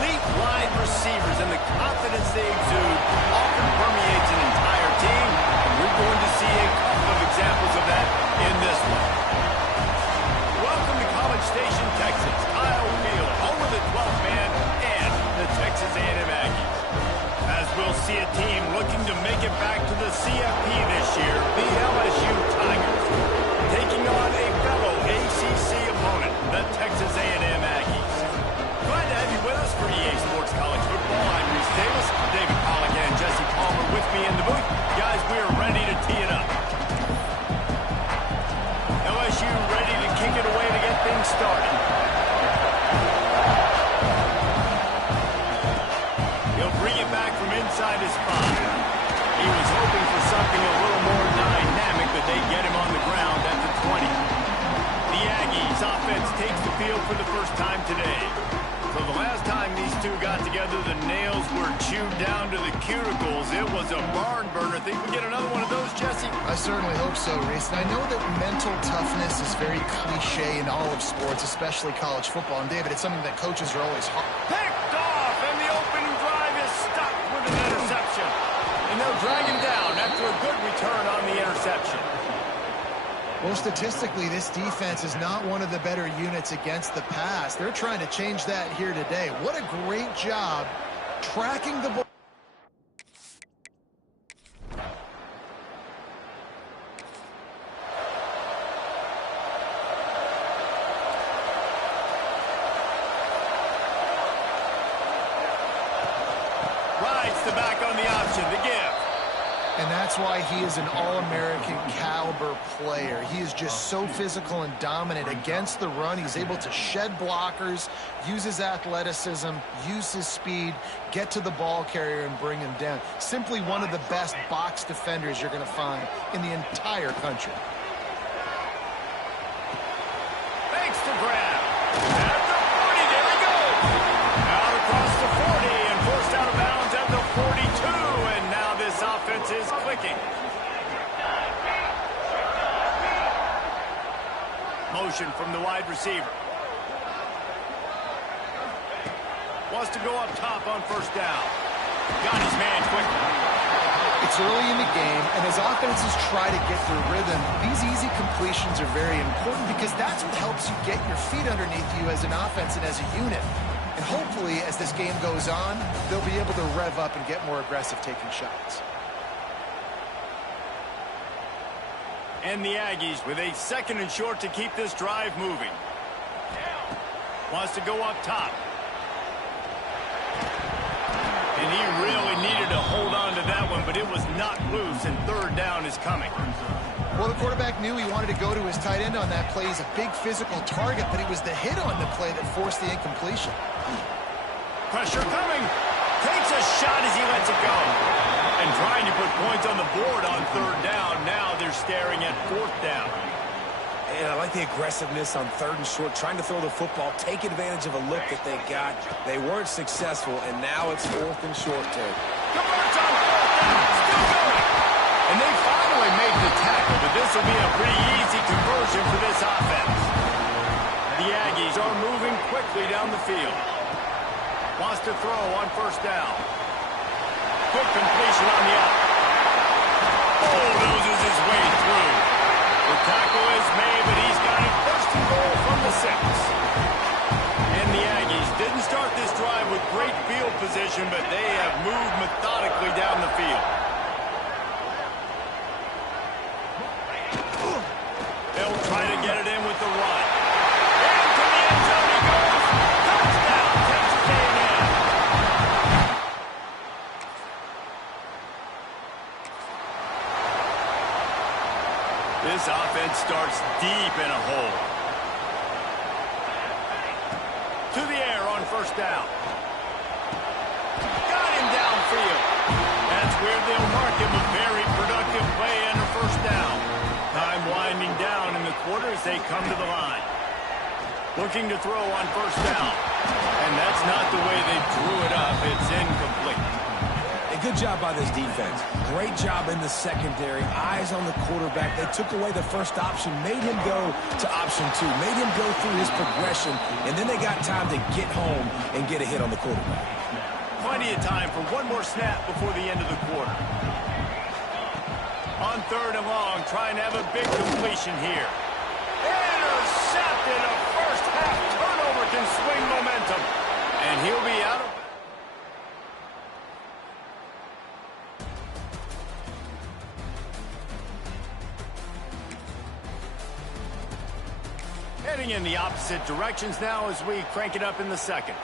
elite wide receivers, and the confidence they exude often permeates an entire team, and we're going to see a couple of examples of that in this one. Welcome to College Station, Texas. Kyle Field, home of the 12th man and the Texas A&M Aggies. As we'll see a team looking to make it back to the CFP this year, the LSU Tigers, taking on a fellow ACC opponent, the Texas A&M Aggies. Glad to have you with us for EA Sports College Football. I'm Reese Davis, David Pollock, and Jesse Palmer with me in the booth. Guys, we are ready to tee it up. LSU ready to kick it away to get things started. He'll bring it back from inside his spot. He was hoping for something a little more dynamic, but they get him on the ground at the 20. The Aggies offense takes the field for the first time today. So the last time these two got together, the nails were chewed down to the cuticles. It was a barn burner. Think we get another one of those, Jesse? I certainly hope so, Reese. And I know that mental toughness is very cliche in all of sports, especially college football. And, David, it's something that coaches are always hard. Picked off, and the opening drive is stopped with an interception. And they'll drag him down after a good return on the interception. Well, statistically, this defense is not one of the better units against the pass. They're trying to change that here today. What a great job tracking the ball. Rides the back on the option to give. And that's why he is an All-American caliber player. He is just so physical and dominant against the run. He's able to shed blockers, use his athleticism, use his speed, get to the ball carrier and bring him down. Simply one of the best box defenders you're going to find in the entire country. Thanks to grab. At the 40, there he goes. Out across the 40 and forced out of bounds at the 42. And now this offense is clicking. Motion from the wide receiver. Wants to go up top on first down. Got his man quickly. It's early in the game, and as offenses try to get their rhythm, these easy completions are very important because that's what helps you get your feet underneath you as an offense and as a unit. And hopefully, as this game goes on, they'll be able to rev up and get more aggressive taking shots. And the Aggies with a second and short to keep this drive moving. Wants to go up top. And he really needed to hold on to that one, but it was not loose, and third down is coming. Well, the quarterback knew he wanted to go to his tight end on that play. He's a big physical target, but it was the hit on the play that forced the incompletion. Pressure coming. Takes a shot as he lets it go. And trying to put points on the board on third down. Now they're staring at fourth down. And I like the aggressiveness on third and short, trying to throw the football, take advantage of a look that they got. They weren't successful, and now it's fourth and short, Terry. Converts on fourth down. Still going. And they finally make the tackle, but this will be a pretty easy conversion for this offense. The Aggies are moving quickly down the field. Wants to throw on first down. Quick completion on the out. Bulldozes his way through. The tackle is made, but he's got it first and goal from the 6. And the Aggies didn't start this drive with great field position, but they have moved methodically down the field. They'll try to get it in with the run. Into the end zone he goes. Touchdown, Texas A&M. This offense starts deep in a hole. To the air on first down. Got him downfield. That's where they'll mark him a very productive play and a first down. Time winding down in the quarter as they come to the line. Looking to throw on first down. And that's not the way they drew it up. It's incomplete. A good good job by this defense. Great job in the secondary. Eyes on the quarterback. They took away the first option, made him go to option 2, made him go through his progression, and then they got time to get home and get a hit on the quarterback. Plenty of time for one more snap before the end of the quarter. On 3rd and long, trying to have a big completion here. Intercepted. A first half turnover can swing momentum. And he'll be out of... Heading in the opposite directions now as we crank it up in the second.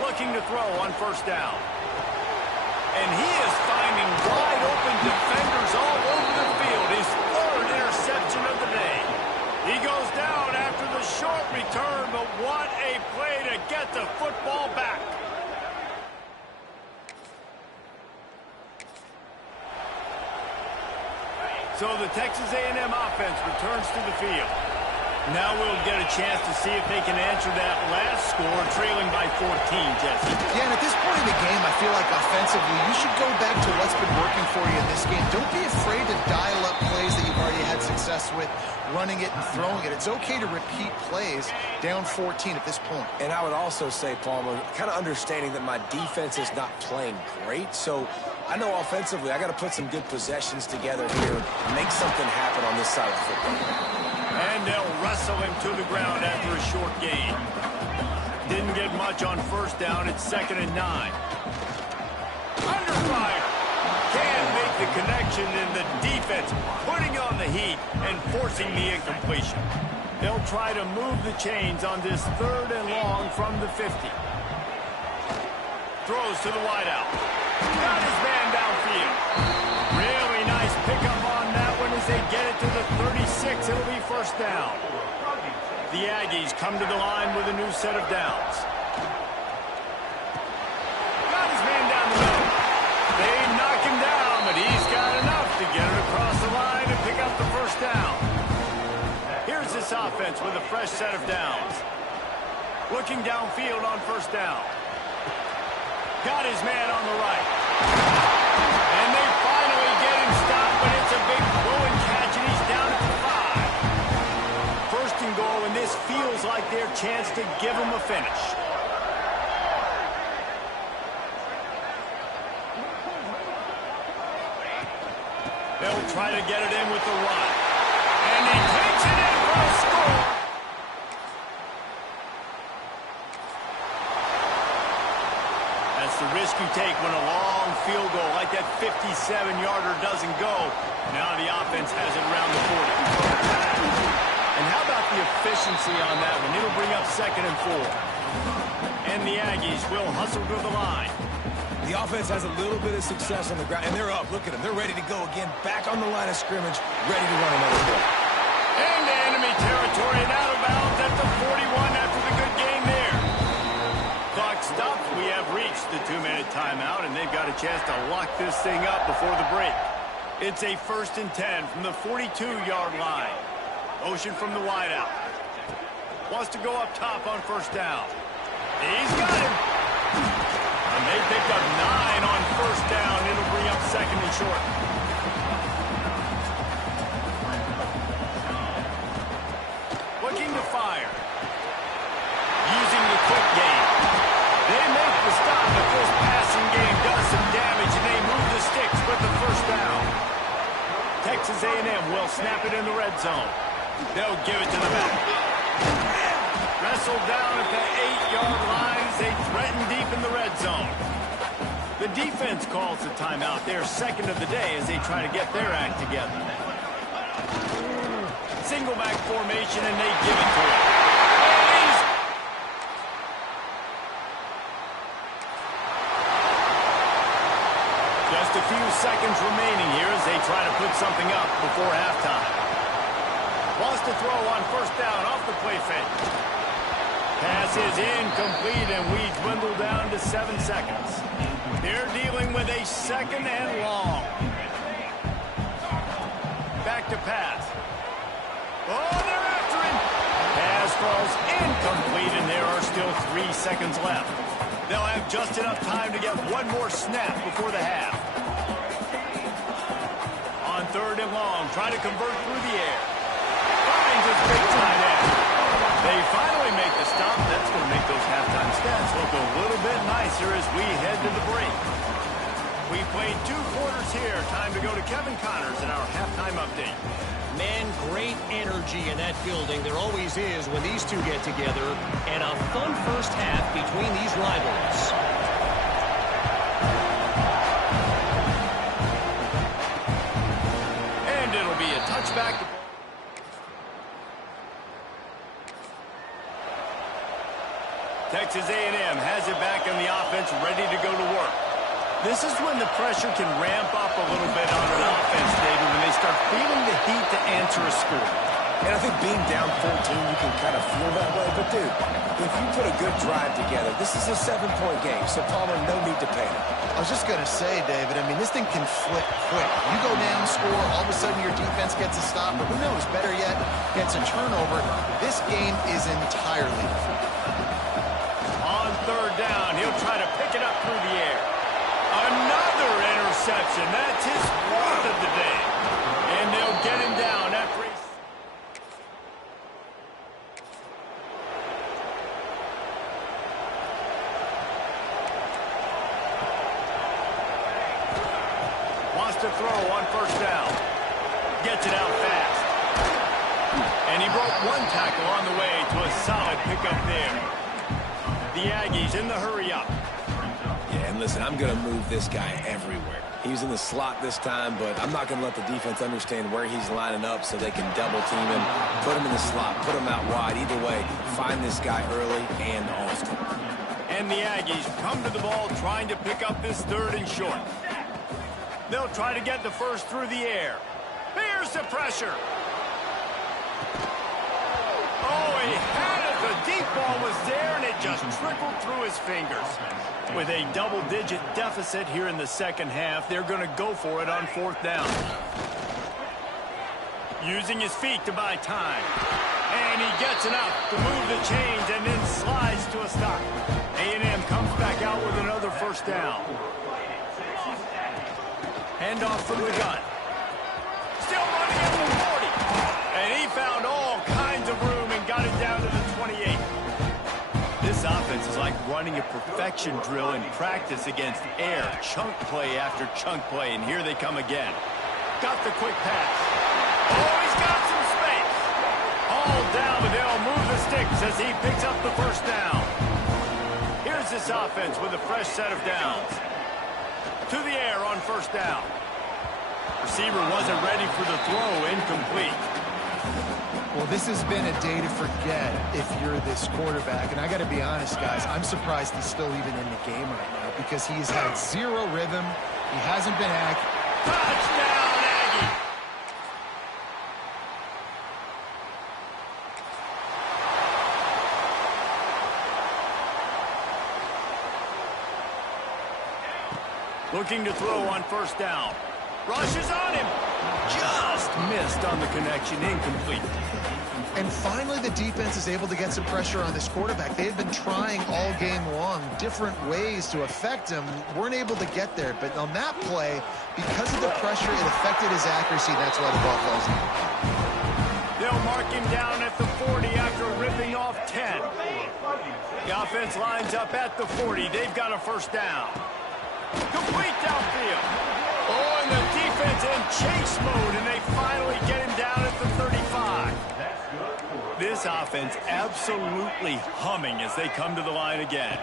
Looking to throw on 1st down. And he is finding wide open defenders all over the field. His 3rd interception of the day. He goes down after the short return, but what a play to get the football back. So the Texas A&M offense returns to the field. Now we'll get a chance to see if they can answer that last score, trailing by 14, Jesse. Yeah, and at this point in the game, I feel like offensively, you should go back to what's been working for you in this game. Don't be afraid to dial up plays that you've already had success with, running it and throwing it. It's okay to repeat plays down 14 at this point. And I would also say, Palmer, kind of understanding that my defense is not playing great, so I know offensively I got to put some good possessions together here, make something happen on this side of the football. And they'll wrestle him to the ground after a short gain. Didn't get much on 1st down. It's 2nd and 9. Under fire. Can't make the connection, and the defense putting on the heat and forcing the incompletion. They'll try to move the chains on this 3rd and long from the 50. Throws to the wideout. Got his man downfield. Really nice pickup on that one as they get it to the 36. It'll be 1st down. The Aggies come to the line with a new set of downs. Got his man down the middle. They knock him down, but he's got enough to get it across the line and pick up the 1st down. Here's this offense with a fresh set of downs. Looking downfield on 1st down. Got his man on the right. And they finally get him stopped, but it's a big blowing catch, and he's down at the 5. 1st and goal, and this feels like their chance to give him a finish. They'll try to get it in with the run. And he takes it in for a score. That's the risk you take when a long field goal like that 57-yarder doesn't go. Now the offense has it around the 40. And how about the efficiency on that one? It'll bring up 2nd and 4. And the Aggies will hustle to the line. The offense has a little bit of success on the ground, and they're up. Look at them. They're ready to go again, back on the line of scrimmage, ready to run another play. Into enemy territory and out of bounds at the 41 after the good game there. Clock stopped. We have reached the 2-minute timeout, and they've got a chance to lock this thing up before the break. It's a 1st and 10 from the 42-yard line. Motion from the wideout. Wants to go up top on 1st down. He's got him. And they picked up 9 on 1st down. It'll bring up 2nd and short. Looking to fire. Using the quick game. They make the stop, but this passing game does some damage, and they move the sticks with the 1st down. Texas A&M will snap it in the red zone. They'll give it to the back. Wrestled down at the 8-yard line as they threaten deep in the red zone. The defense calls the timeout. Their 2nd of the day as they try to get their act together. Single back formation, and they give it to him. Just a few seconds remaining here as they try to put something up before halftime. Wants to throw on 1st down off the play fake. Pass is incomplete, and we dwindle down to 7 seconds. They're dealing with a 2nd and long. Back to pass. Oh, they're after him. Pass falls incomplete, and there are still 3 seconds left. They'll have just enough time to get one more snap before the half. On 3rd and long, try to convert through the air. Finds his big tight end. They finally make the stop. That's going to make those halftime stats look a little bit nicer as we head to the break. We played 2 quarters here. Time to go to Kevin Connors in our halftime update. Man, great energy in that building. There always is when these two get together. And a fun first half between these rivals. And it'll be a touchback. Texas A&M has it back in the offense, ready to go to work. This is when the pressure can ramp up a little bit on an offense, David, when they start feeling the heat to answer a score. And I think being down 14, you can kind of feel that way. But, dude, if you put a good drive together, this is a 7-point game, so Palmer, no need to panic. I was just going to say, David, I mean, this thing can flip quick. You go down, score, all of a sudden your defense gets a stop, or who knows, better yet, gets a turnover. This game is entirely different. On 3rd down, he'll try to pick it up through the air. Another interception. That's his 4th of the day. And they'll get him down after he... Wants to throw on 1st down. Gets it out fast. And he broke 1 tackle on the way to a solid pickup there. The Aggies in the hurry-up. Yeah, and listen, I'm going to move this guy everywhere. He's in the slot this time, but I'm not going to let the defense understand where he's lining up so they can double-team him, put him in the slot, put him out wide. Either way, find this guy early and often. And the Aggies come to the ball trying to pick up this 3rd and short. They'll try to get the first through the air. Here's the pressure. Oh, he had it. The deep ball was there, and it just trickled through his fingers. With a double-digit deficit here in the 2nd half, they're going to go for it on 4th down. Using his feet to buy time. And he gets enough to move the chains and then slides to a stop. A&M comes back out with another 1st down. Handoff from the gun. Still running at the 40. And he found all kinds of room and got it down to the 28. This offense is like running a perfection drill in practice against air. Chunk play after chunk play, and here they come again. Got the quick pass. Oh, he's got some space. All down, but they'll move the sticks as he picks up the 1st down. Here's this offense with a fresh set of downs. To the air on 1st down. Receiver wasn't ready for the throw, incomplete. Well, this has been a day to forget if you're this quarterback. And I got to be honest, guys, I'm surprised he's still even in the game right now because he's had 0 rhythm. He hasn't been accurate. Touchdown, Aggie! Looking to throw on 1st down. Rushes on him. Just missed on the connection. Incomplete. And finally, the defense is able to get some pressure on this quarterback. They had been trying all game long different ways to affect him. Weren't able to get there. But on that play, because of the pressure, it affected his accuracy. That's why the ball falls in. They'll mark him down at the 40 after ripping off 10. The offense lines up at the 40. They've got a 1st down. Complete downfield. Oh, and the defense in chase mode, and they finally get him down at the 35. This offense absolutely humming as they come to the line again.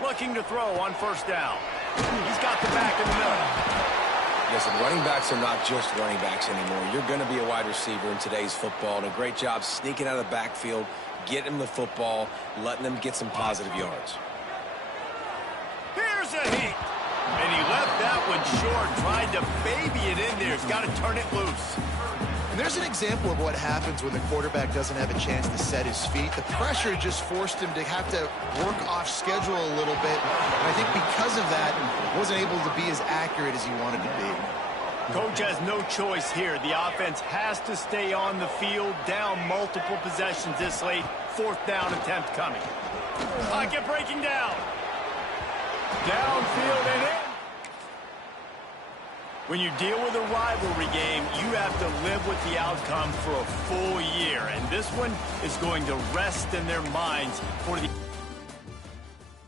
Looking to throw on 1st down. He's got the back in the middle. Listen, running backs are not just running backs anymore. You're going to be a wide receiver in today's football, and a great job sneaking out of the backfield, getting them the football, letting them get some positive yards. Here's a hit. And he left that one short, tried to baby it in there. He's got to turn it loose. And there's an example of what happens when the quarterback doesn't have a chance to set his feet. The pressure just forced him to have to work off schedule a little bit. And I think because of that, wasn't able to be as accurate as he wanted to be. Coach has no choice here. The offense has to stay on the field, down multiple possessions this late. 4th down attempt coming. Pocket breaking down. Downfield and in. When you deal with a rivalry game, you have to live with the outcome for a full year. And this one is going to rest in their minds for the...